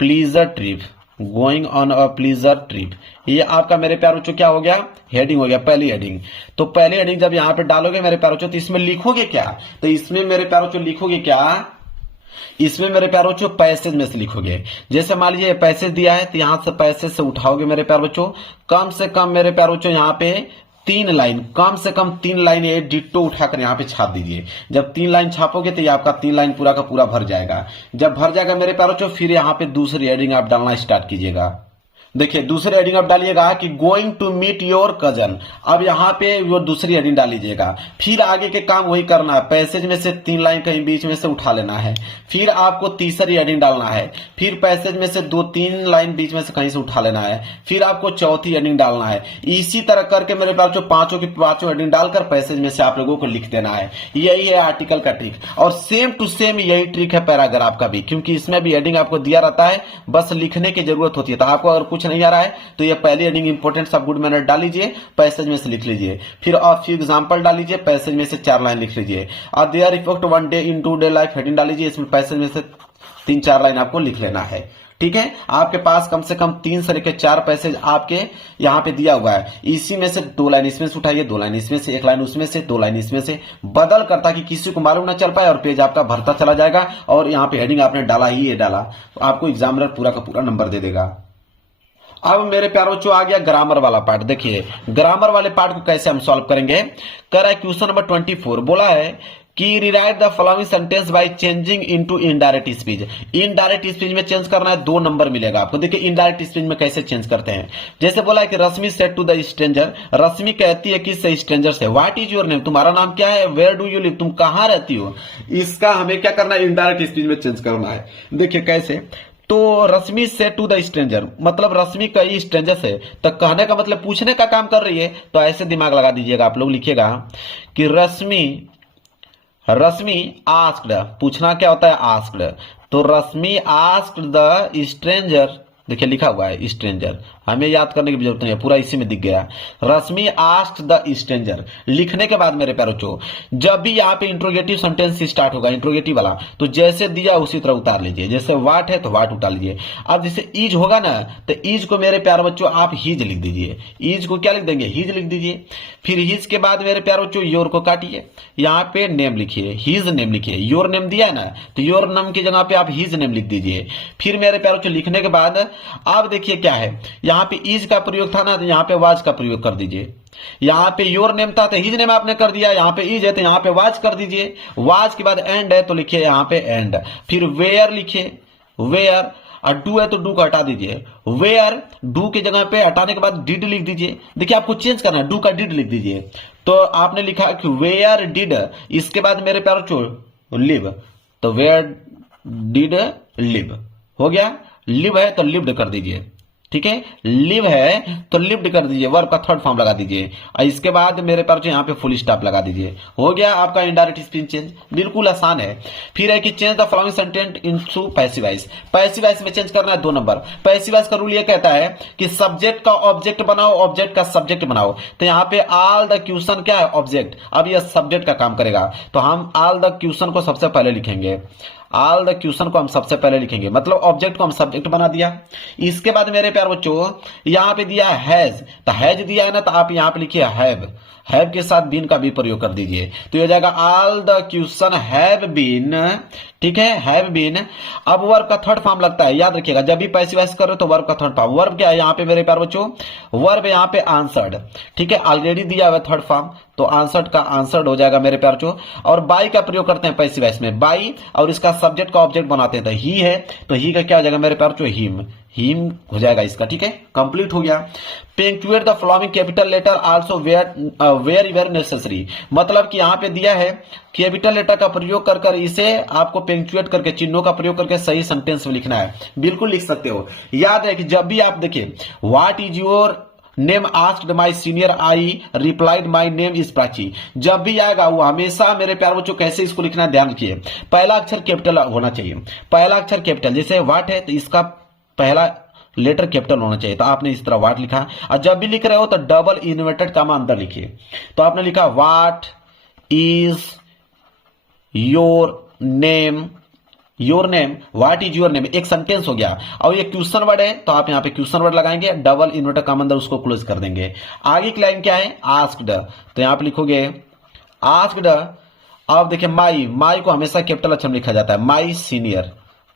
pleaser trip, going on a pleaser trip, ये आपका मेरे प्यारे बच्चों क्या हो गया? हेडिंग हो गया, पहली हेडिंग। तो पहली हेडिंग जब यहां पे डालोगे मेरे प्यारे बच्चों तो इसमें लिखोगे क्या? तो इसमें मेरे प्यारे बच्चों लिखोगे क्या? इसमें मेरे प्यारे बच्चों पैसेज में से लिखोगे। जैसे मान लीजिए पैसेज दिया है तो यहां से पैसेज से उठाओगे मेरे प्यारे बच्चों, कम से कम मेरे प्यारे बच्चों यहां पे 3 लाइन, कम से कम 3 लाइन ये डिट्टो उठाकर यहाँ पे छाप दीजिए। जब 3 लाइन छापोगे तो ये आपका 3 लाइन पूरा का पूरा भर जाएगा। जब भर जाएगा मेरे प्यारे बच्चों फिर यहाँ पे दूसरी हेडिंग आप डालना स्टार्ट कीजिएगा। देखिए दूसरी हेडिंग आप डालिएगा कि going to meet your cousin. अब यहाँ पे वो दूसरी हेडिंग डाल लीजिएगा। फिर आगे के काम वही करना है, पैसेज में से 3 लाइन कहीं बीच में से उठा लेना है। फिर आपको तीसरी हेडिंग डालना है। फिर पैसेज में से 2-3 लाइन बीच में से कहीं से उठा लेना है। फिर आपको चौथी हेडिंग डालना है। इसी तरह करके मेरे पास जो पांचों की पांचों हेडिंग डालकर पैसेज में से आप लोगों को लिख देना है। यही है आर्टिकल का ट्रिक। और सेम टू सेम यही ट्रिक है पैराग्राफ का भी, क्योंकि इसमें भी हेडिंग आपको दिया रहता है, बस लिखने की जरूरत होती है। तो आपको अगर कुछ नहीं आ रहा है तो ये पहली heading importance of good manner डाल लीजिए, पैसेज में से लिख लीजिए। फिर ऑफ फ्यू एग्जांपल डाल लीजिए, पैसेज में से 4 लाइन लिख लीजिए। और their effect one day in to day life heading डाल लीजिए, इसमें पैसेज में से 3-4 लाइन आपको लिख लेना है। ठीक है, आपके पास कम से कम 3 से लेकर 4 पैसेज आपके यहाँ पे दिया हुआ है। इसी में से 2 लाइन इसमें से उठाइए, 2 लाइन इसमें से, 1 लाइन उसमें से, 2 लाइन इसमें से, बदल कर ताकि किसी को मालूम ना चल पाए और पेज आपका भरता चला जाएगा। और यहाँ पे हेडिंग आपने डाला ही ये डाला तो आपको एग्जामिनर पूरा का पूरा नंबर दे देगा। अब मेरे प्यारों बच्चों आ गया ग्रामर वाला पार्ट। देखिए ग्रामर वाले पार्ट को कैसे हम सॉल्व करेंगे। कर है क्वेश्चन नंबर 24, बोला है कि rewrite the following sentence by changing into indirect speech. Indirect speech में चेंज करना है, 2 नंबर मिलेगा आपको। देखिए इनडायरेक्ट स्पीच में कैसे चेंज करते हैं। जैसे बोला है कि रश्मि सेड टू द स्ट्रेंजर, रश्मि कहती है किससे? स्ट्रेंजर से। व्हाट इज योर नेम, तुम्हारा नाम क्या है? वेयर डू यू लिव, तुम कहां रहती हो? इसका हमें क्या करना है? इनडायरेक्ट स्पीच में चेंज करना है। देखिए कैसे, तो रश्मि से टू द स्ट्रेंजर मतलब रश्मि कई स्ट्रेंजर से, तो कहने का मतलब पूछने का काम कर रही है। तो ऐसे दिमाग लगा दीजिएगा आप लोग, लिखिएगा कि रश्मि आस्क्ड, पूछना क्या होता है? आस्क्ड। तो रश्मि आस्क्ड द स्ट्रेंजर, देखिए लिखा हुआ है स्ट्रेंजर, हमें याद करने की जरूरत नहीं है, पूरा इसी में दिख गया। रश्मि आस्क्ड द स्ट्रेंजर लिखने के बाद मेरे प्यारे बच्चों जब भी यहाँ पे इंट्रोगेटिव सेंटेंस स्टार्ट होगा, इंट्रोगेटिव वाला, तो जैसे दिया उसी तरह उतार लीजिए। जैसे वाट है तो वाट उतार लीजिए। अब जैसे ईज होगा ना तो ईज को मेरे प्यारे बच्चों आप हीज लिख दीजिए। ईज को क्या लिख देंगे? हीज लिख दीजिए। फिर हीज के बाद मेरे प्यारे बच्चों योर को काटिए, यहाँ पे नेम लिखिए, हीज नेम लिखिए। योर नेम दिया है ना तो योर नेम की जगह पे आप हीज नेम लिख दीजिए। फिर मेरे प्यारे बच्चों लिखने के बाद अब देखिए क्या है, यहाँ पे ईज का प्रयोग था ना तो यहाँ पे वाज का प्रयोग कर दीजिए। यहाँ पे योर नेम था तो हिज नेम आपने कर दिया, यहाँ पे इज है तो यहाँ पे वाज कर दीजिए। वाज के बाद एंड है तो लिखिए यहाँ पे एंड। फिर वेयर लिखिए, वेयर, और डू है तो डू को हटा दीजिए, वेयर डू की जगह पे हटाने के बाद डिड लिख दीजिए। देखिए आपको चेंज करना है, डू का डिड लिख दीजिए। तो आपने लिखा कि वेयर डिड, इसके बाद मेरे प्यारो चो लिव, तो वेयर डिड लिव हो गया। लिव है तो लिव्ड कर दीजिए, ठीक है। लिव है तो लिव्ड कर दीजिए, वर्ब का थर्ड फॉर्म लगा दीजिए और इसके बाद मेरे पास यहाँ पे फुल स्टॉप लगा दीजिए। हो गया आपका इनडायरेक्ट स्पीच चेंज, बिल्कुल आसान है। फिर है कि change the following sentence into passive voice. Passive voice में चेंज करना है 2 नंबर। पैसिव वॉइस का रूल ये कहता है कि सब्जेक्ट का ऑब्जेक्ट बनाओ, ऑब्जेक्ट का सब्जेक्ट बनाओ। तो यहाँ पे ऑल द क्वेश्चन क्या है, ऑब्जेक्ट। अब यह सब्जेक्ट का काम करेगा, तो हम ऑल द क्वेश्चन को सबसे पहले लिखेंगे, ऑल द क्वेश्चन को हम सबसे पहले लिखेंगे, मतलब ऑब्जेक्ट को हम सब्जेक्ट बना दिया। इसके बाद मेरे प्यार बच्चों यहां पे दिया हैज, तो हैज दिया है ना, तो आप यहां पे लिखिए हैव, हैव के साथ बीन का भी प्रयोग कर दीजिए, तो ये जाएगा all the question have been, ठीक है, हैव बीन। अब वर्ब का थर्ड फॉर्म लगता है, याद रखिएगा जब भी पैसिव वॉइस करो तो वर्ब का थर्ड फॉर्म। वर्ब क्या है यहाँ पे मेरे प्यार बच्चों, वर्ब यहाँ पे आंसर्ड, ठीक है, ऑलरेडी दिया हुआ थर्ड फॉर्म, तो आंसर्ड का आंसर्ड हो जाएगा मेरे प्यार बच्चों। और बाई का प्रयोग करते हैं पैसिव वॉइस में, बाई, और इसका सब्जेक्ट का ऑब्जेक्ट बनाते हैं, तो ही है तो ही का क्या हो जाएगा मेरे प्यार बच्चों, हिम, हिम हो जाएगा इसका, ठीक है, कंप्लीट हो गया। Punctuate the following capital letter also where very necessary, मतलब कि यहां पे दिया है कैपिटल लेटर का प्रयोग कर कर इसे आपको पंक्चुएट करके, चिन्हों का प्रयोग करके सही सेंटेंस में लिखना है। बिल्कुल लिख सकते हो। याद है कि जब भी आप देखिए what is your name asked my senior, I replied my name is Prachi, जब भी आएगा वो हमेशा मेरे प्यार बच्चों कैसे इसको लिखना है ध्यान रखिए, पहला अक्षर कैपिटल होना चाहिए, पहला अक्षर कैपिटल, जैसे व्हाट है तो इसका पहला लेटर कैपिटल होना चाहिए, तो आपने इस तरह व्हाट लिखा। और जब भी लिख रहे हो तो डबल इन्वर्टेड कॉमा अंदर लिखिए, तो आपने लिखा what is your name, your name, what is your name, एक सेंटेंस हो गया। और ये क्वेश्चन वर्ड है तो आप यहां पे क्वेश्चन वर्ड लगाएंगे, डबल इन्वर्टेड कॉमा अंदर उसको क्लोज कर देंगे। आगे की लाइन क्या है, आस्क्ड, तो यहां पे लिखोगे आस्क्ड। अब देखिए माई, माई को हमेशा कैपिटल अक्षर में लिखा जाता है, माई सीनियर,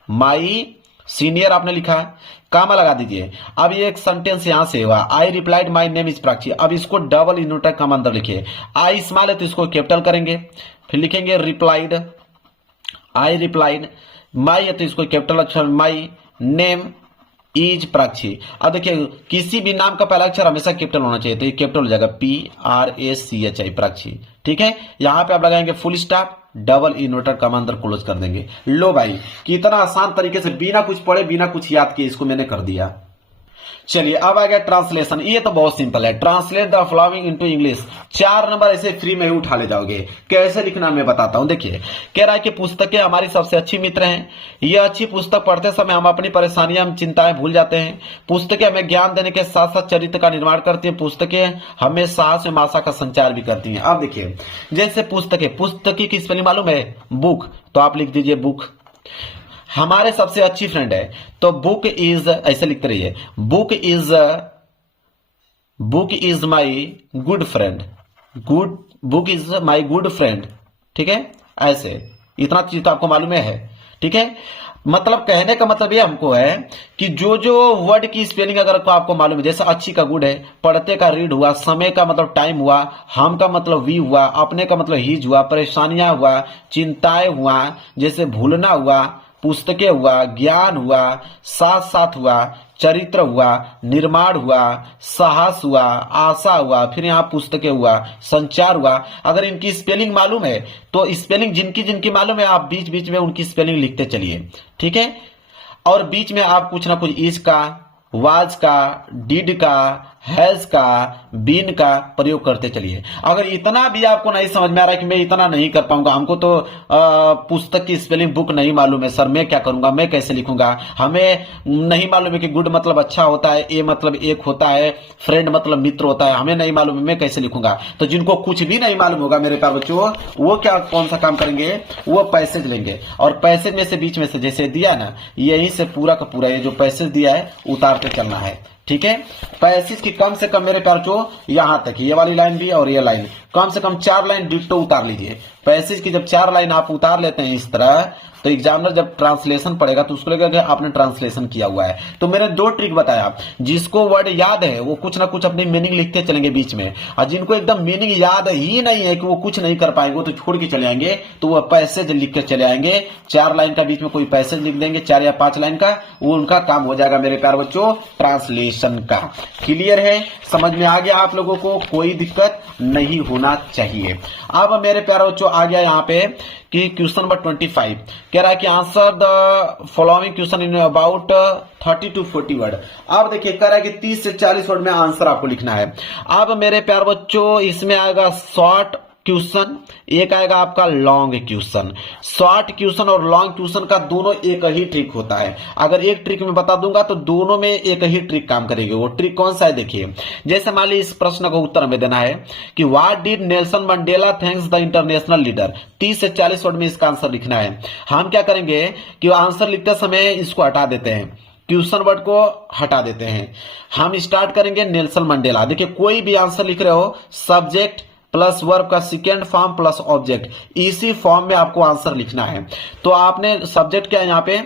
माई सीनियर आपने लिखा है, कामा लगा दीजिए। अब ये एक सेंटेंस यहां से हुआ, I replied my name is Prachi, अब इसको डबल इन्वर्टेड कॉमा अंदर लिखिए। आई स्मॉल है तो इसको कैपिटल करेंगे, फिर लिखेंगे रिप्लाइड, आई रिप्लाइड, माई है तो इसको कैपिटल अक्षर, माई नेम इज प्राची। अब देखिए किसी भी नाम का पहला अक्षर हमेशा कैपिटल होना चाहिए, तो ये कैपिटल हो जाएगा PRACHI, प्राची, ठीक है। यहां पे आप लगाएंगे full stop, double inverted comma अंदर क्लोज कर देंगे। लो भाई कितना आसान तरीके से बिना कुछ पढ़े बिना कुछ याद किए इसको मैंने कर दिया। चलिए अब आ गया ट्रांसलेशन, ये तो बहुत सिंपल है, translate the following into English. 4 number ऐसे फ्री में ही उठा ले जाओगे। कैसे लिखना मैं बताता हूं। देखिए कह रहा है कि पुस्तकें हमारी सबसे अच्छी मित्र हैं, ये अच्छी पुस्तक पढ़ते समय हम अपनी परेशानियां, हम चिंताएं भूल जाते हैं। पुस्तकें हमें ज्ञान देने के साथ साथ चरित्र का निर्माण करती हैं। पुस्तकें हमें साहस एवं आशा का संचार भी करती हैं। अब देखिए जैसे पुस्तकें, पुस्तकी की स्पेलिंग मालूम है, बुक, तो आप लिख दीजिए बुक। हमारे सबसे अच्छी फ्रेंड है तो बुक इज, ऐसे लिखते रहिए, book is my good friend, good, book is my good friend, ठीक है। ऐसे इतना चीज तो आपको मालूम है, ठीक है। मतलब कहने का मतलब ये हमको है कि जो जो वर्ड की स्पेलिंग अगर आपको मालूम है, जैसे अच्छी का गुड है, पढ़ते का रीड हुआ, समय का मतलब टाइम हुआ, हम का मतलब वी हुआ, अपने का मतलब हीज हुआ, परेशानियां हुआ, चिंताएं हुआ, जैसे भूलना हुआ, पुस्तकें हुआ, ज्ञान हुआ, साथ साथ हुआ, चरित्र हुआ, निर्माण हुआ, साहस हुआ, आशा हुआ, फिर यहाँ पुस्तकें हुआ, संचार हुआ। अगर इनकी स्पेलिंग मालूम है तो स्पेलिंग जिनकी जिनकी मालूम है आप बीच बीच में उनकी स्पेलिंग लिखते चलिए, ठीक है। और बीच में आप कुछ ना कुछ इज का, वाज का, डिड का, हैज का, बीन का प्रयोग करते चलिए। अगर इतना भी आपको नहीं समझ में आ रहा है कि मैं इतना नहीं कर पाऊंगा, हमको तो पुस्तक की स्पेलिंग बुक नहीं मालूम है सर, मैं क्या करूंगा, मैं कैसे लिखूंगा, हमें नहीं मालूम है कि गुड मतलब अच्छा होता है, ए मतलब एक होता है, फ्रेंड मतलब मित्र होता है, हमें नहीं मालूम है, मैं कैसे लिखूंगा। तो जिनको कुछ भी नहीं मालूम होगा मेरे प्यारे बच्चों, वो क्या कौन सा काम करेंगे, वो पैसेज लेंगे और पैसेज में से बीच में से जैसे दिया ना, यही से पूरा का पूरा ये जो पैसेज दिया है उतारते चलना है, ठीक है। पैसेज की कम से कम मेरे प्यार बच्चों यहां तक, ये वाली लाइन भी और ये लाइन, कम से कम 4 लाइन डिट्टो उतार लीजिए। पैसेज की जब 4 लाइन आप उतार लेते हैं इस तरह, तो एग्जामिनर जब ट्रांसलेशन पढ़ेगा तो उसको लगेगा कि आपने ट्रांसलेशन किया हुआ है। तो मैंने 2 ट्रिक बताया, जिसको वर्ड याद है वो कुछ ना कुछ अपनी मीनिंग लिखते चलेंगे बीच में, और जिनको एकदम मीनिंग याद ही नहीं है कि वो कुछ नहीं कर पाएंगे, वो तो छोड़ के चले आएंगे, तो वो पैसेज लिख के चले आएंगे। 4 लाइन का बीच में कोई पैसेज लिख देंगे, 4 या 5 लाइन का, वो उनका काम हो जाएगा मेरे प्यारे बच्चों ट्रांसलेशन का। क्लियर है, समझ में आ गया आप लोगों को, कोई दिक्कत नहीं होना चाहिए। अब मेरे प्यारे बच्चों आ गया यहाँ पे कि क्वेश्चन नंबर 25 कह रहा है कि answer the following question in about 30 to 40 word. अब देखिए कह रहा है कि 30 से 40 वर्ड में आंसर आपको लिखना है। अब मेरे प्यारे बच्चों इसमें आएगा शॉर्ट क्वेश्चन, एक आएगा आपका लॉन्ग क्वेश्चन। शॉर्ट क्वेश्चन और लॉन्ग क्वेश्चन का दोनों एक ही ट्रिक होता है। अगर एक ट्रिक में बता दूंगा तो दोनों में एक ही ट्रिक काम करेगी। वो ट्रिक कौन सा है देखिए, जैसे मान लीजिए इस प्रश्न का उत्तर हमें देना है कि what did Nelson Mandela thanks the international leader. 30 से 40 वर्ड में इसका आंसर लिखना है। हम क्या करेंगे कि आंसर लिखते समय इसको हटा देते हैं, क्वेश्चन वर्ड को हटा देते हैं। हम स्टार्ट करेंगे नेल्सन मंडेला। देखिए कोई भी आंसर लिख रहे हो, सब्जेक्ट प्लस वर्ब का सेकेंड फॉर्म प्लस ऑब्जेक्ट, इसी फॉर्म में आपको आंसर लिखना है। तो आपने सब्जेक्ट क्या है यहाँ पे,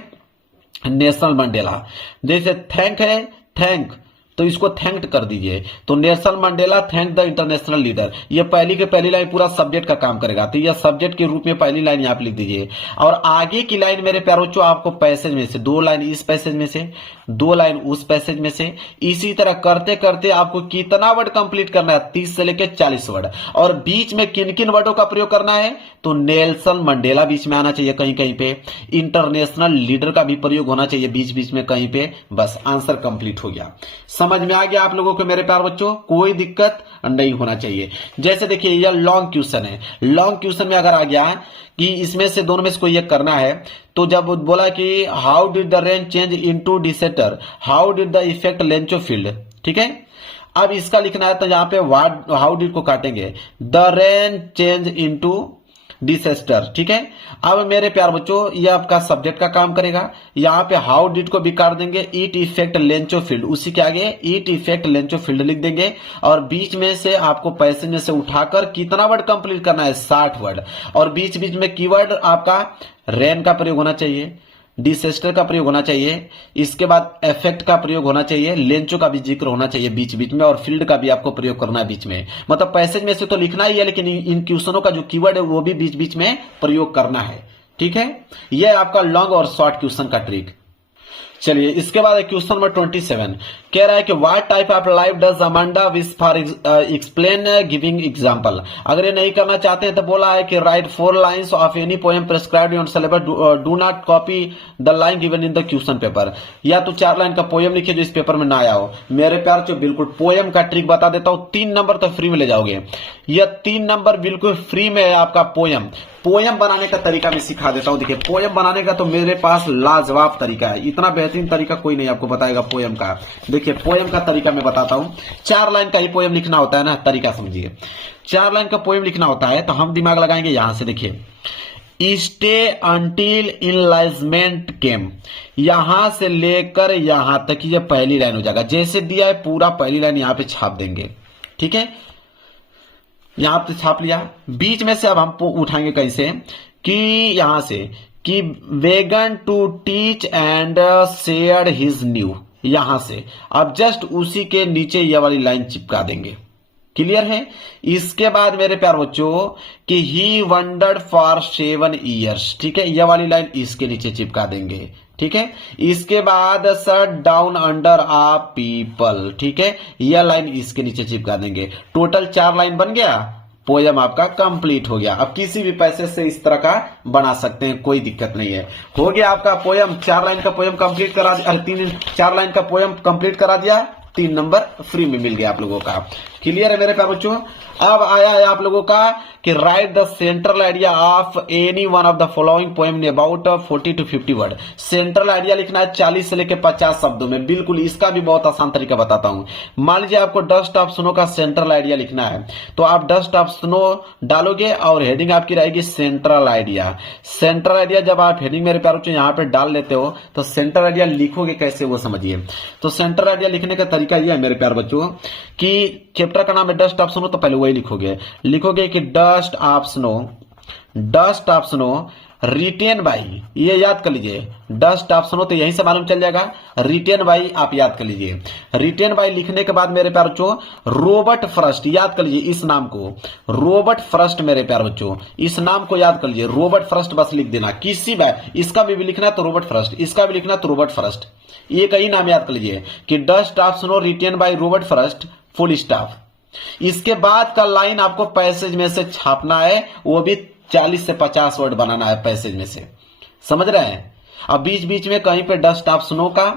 नेल्सन मंडेला। जैसे थैंक है, थैंक, तो इसको थैंक्ड कर दीजिए। तो Nelson Mandela thank the international leader, ये पहली के पहली लाइन पूरा सब्जेक्ट का काम करेगा। तो यह सब्जेक्ट के रूप में पहली लाइन यहाँ पे लिख दीजिए। और आगे की लाइन मेरे प्यारे बच्चों आपको पैसेज में से 2 लाइन इस पैसेज में से, 2 लाइन उस पैसेज में से, इसी तरह करते करते आपको कितना वर्ड कंप्लीट करना है, 30 से लेकर 40 वर्ड। और बीच में किन किन वर्डों का प्रयोग करना है, तो नेल्सन मंडेला बीच में आना चाहिए कहीं कहीं पे, इंटरनेशनल लीडर का भी प्रयोग होना चाहिए बीच बीच में कहीं पे। बस आंसर कंप्लीट हो गया। समझ में आ गया आप लोगों को मेरे प्यारे बच्चों, कोई दिक्कत नहीं होना चाहिए। जैसे देखिए यह लॉन्ग क्वेश्चन है, लॉन्ग क्वेश्चन में अगर आ गया कि इसमें से दोनों में से कोई एक करना है, तो जब बोला कि how did the rain change into disaster, how did the effect Lencho field, ठीक है। अब इसका लिखना है तो यहाँ पे हाउ डिड को काटेंगे, the rain change into disaster, ठीक है। अब मेरे प्यार बच्चों ये आपका सब्जेक्ट का काम करेगा। यहाँ पे हाउ डिड को भी काट देंगे, इट इफेक्ट लेंचो फील्ड, उसी के आगे इट इफेक्ट लेंचो फील्ड लिख देंगे। और बीच में से आपको पैसेज में से उठाकर कितना वर्ड कंप्लीट करना है, 60 वर्ड। और बीच बीच में कीवर्ड आपका रेन का प्रयोग होना चाहिए, डिसेस्टर का प्रयोग होना चाहिए, इसके बाद इफेक्ट का प्रयोग होना चाहिए, लेंचो का भी जिक्र होना चाहिए बीच बीच में, और फील्ड का भी आपको प्रयोग करना है बीच में। मतलब पैसेज में से तो लिखना ही है, लेकिन इन क्वेश्चनों का जो कीवर्ड है वो भी बीच बीच में प्रयोग करना है, ठीक है। यह आपका लॉन्ग और शॉर्ट क्वेश्चन का ट्रिक। चलिए इसके बाद क्वेश्चन नंबर 27 कह रहा है कि what type of life does Amanda wish for explain giving example. अगर ये नहीं करना चाहते हैं तो बोला है कि right 4 lines of any poem prescribed on syllabus, do not copy the line given in the question paper. या तो 4 लाइन का पोएम लिखिए जो इस पेपर में ना आया हो। मेरे प्यार जो बिल्कुल पोएम का ट्रिक बता देता हूं, 3 नंबर तो फ्री में ले जाओगे। यह 3 नंबर बिल्कुल फ्री में है आपका पोएम। पोएम बनाने का तरीका मैं सिखा देता हूं। देखिए पोएम बनाने का तो मेरे पास लाजवाब तरीका है, इतना बेहतरीन तरीका कोई नहीं आपको बताएगा पोएम का। देखिए पोएम का तरीका मैं बताता हूं। 4 लाइन का ही पोएम लिखना होता है ना, तरीका समझिए। 4 लाइन का पोएम लिखना होता है तो हम दिमाग लगाएंगे यहां से। देखिए स्टे अंटिल इनलाइजमेंट केम, यहां से लेकर यहां तक ये पहली लाइन हो जाएगा। जैसे दिया है पूरा पहली लाइन यहां पे छाप देंगे, ठीक है। यहां पे छाप लिया। बीच में से अब हम उठाएंगे कैसे कि यहां से कि began to teach and share his new, यहां से अब जस्ट उसी के नीचे यह वाली लाइन चिपका देंगे। क्लियर है। इसके बाद मेरे प्यार बच्चों कि ही वंडर्ड फॉर 7 ईयर्स, ठीक है। यह वाली लाइन इसके नीचे चिपका देंगे, ठीक है। इसके बाद सट डाउन अंडर आ पीपल, ठीक है। यह लाइन इसके नीचे चिपका देंगे। टोटल 4 लाइन बन गया, पोयम आपका कंप्लीट हो गया। अब किसी भी पैसे से इस तरह का बना सकते हैं, कोई दिक्कत नहीं है। हो गया आपका पोयम, 4 लाइन का पोयम कंप्लीट करा दिया, 4 लाइन का पोयम कंप्लीट करा दिया, 3 नंबर फ्री में मिल गया आप लोगों का। क्लियर है मेरे प्यारे बच्चों। अब आया है आप लोगों का कि right the central idea of any one of the following poem in about 40 to 50 word. Central idea लिखना है 40 से लेकर 50 शब्दों में। बिल्कुल इसका भी बहुत आसान तरीका बताता हूं। मान लीजिए आपको डस्ट ऑफ स्नो का सेंट्रल आइडिया लिखना है, तो आप डस्ट ऑफ स्नो डालोगे और हेडिंग आपकी रहेगी सेंट्रल आइडिया। सेंट्रल आइडिया जब आप हेडिंग मेरे प्यारे बच्चों यहां पे डाल लेते हो तो सेंट्रल आइडिया लिखोगे कैसे वो समझिए। तो सेंट्रल आइडिया लिखने का तरीका यह है मेरे प्यारे बच्चों कि चैप्टर का नाम है डस्ट ऑफ स्नो, तो पहले वही लिखोगे कि dust of snow, dust of snow written by, ये याद कर लीजिए, डस्ट ऑप्शन हो तो यहीं से मालूम चल जाएगा। रिटेन बाई आप याद कर लीजिए। रिटेन बाई लिखने के बाद मेरे प्यारे बच्चों रॉबर्ट फर्स्ट, याद कर लीजिए इस नाम को, रॉबर्ट फर्स्ट मेरे प्यारे बच्चों, इस नाम को याद कर लीजिए, रॉबर्ट फर्स्ट बस लिख देना। किसी बार इसका भी लिखना तो रॉबर्ट फर्स्ट, इसका भी लिखना तो रॉबर्ट फर्स्ट, ये कई नाम याद कर लीजिए कि डस्ट ऑप्शन हो written by Robert first full stop. इसके बाद का लाइन आपको पैसेज में से छापना है, वो भी 40 से 50 वर्ड बनाना है पैसेज में से, समझ रहे हैं। अब बीच बीच में कहीं पे डस्ट ऑप्शनों का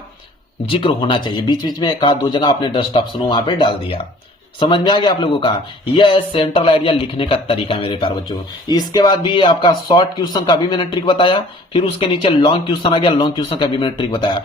जिक्र होना चाहिए, बीच बीच में एक आध दो जगह आपने डस्ट ऑप्शनों वहां पे डाल दिया। समझ में आ गया आप लोगों का, यह सेंट्रल आइडिया लिखने का तरीका मेरे प्यारे बच्चों। इसके बाद भी आपका शॉर्ट क्वेश्चन का भी मैंने ट्रिक बताया, फिर उसके नीचे लॉन्ग क्वेश्चन आ गया, लॉन्ग क्वेश्चन का भी मैंने ट्रिक बताया।